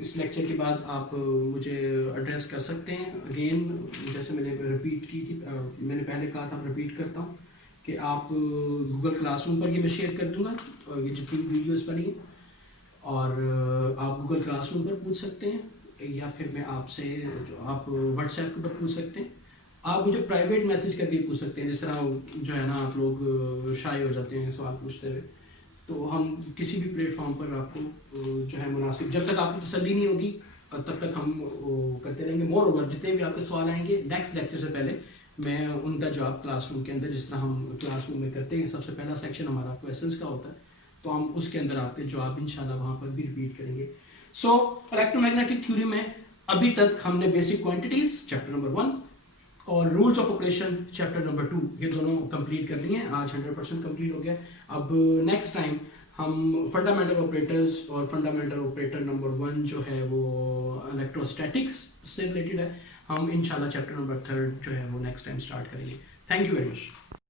इस लेक्चर के बाद आप मुझे एड्रेस कर सकते हैं। अगेन, जैसे मैंने रिपीट की थी, मैंने पहले कहा था, रिपीट करता हूँ कि आप गूगल क्लासरूम पर ये मैं शेयर कर दूंगा, ये जितनी वीडियोस बनी, और आप गूगल क्लासरूम पर पूछ सकते हैं, या फिर मैं आपसे आप व्हाट्सएप के ऊपर पूछ सकते हैं। आप मुझे प्राइवेट मैसेज करके पूछ सकते हैं, जिस तरह जो है ना आप लोग शाय हो जाते हैं सवाल पूछते हुए, तो हम किसी भी प्लेटफॉर्म पर आपको जो है मुनासिब, जब तक आपकी तसल्ली नहीं होगी तब तक हम करते रहेंगे। मोर ओवर जितने भी आपके सवाल आएंगे नेक्स्ट लेक्चर से पहले मैं उनका जवाब क्लासरूम के अंदर, जिस तरह हम क्लासरूम में करते हैं, सबसे पहला सेक्शन हमारा क्वेश्चंस का होता है, तो हम उसके अंदर आपके जवाब इंशाल्लाह वहाँ पर भी रिपीट करेंगे। सो इलेक्ट्रोमैग्नेटिक थ्योरी में अभी तक हमने बेसिक क्वांटिटीज चैप्टर नंबर 1 और rules of operation chapter number 2 ये दोनों कंप्लीट कर लिए हैं। आज 100% कंप्लीट हो गया। अब नेक्स्ट टाइम हम फंडामेंटल ऑपरेटर्स और फंडामेंटल ऑपरेटर नंबर 1 जो है वो इलेक्ट्रोस्टैटिक्स से रिलेटेड है, हम इंशाल्लाह चैप्टर नंबर 3 जो है वो नेक्स्ट टाइम स्टार्ट करेंगे। Thank you very much.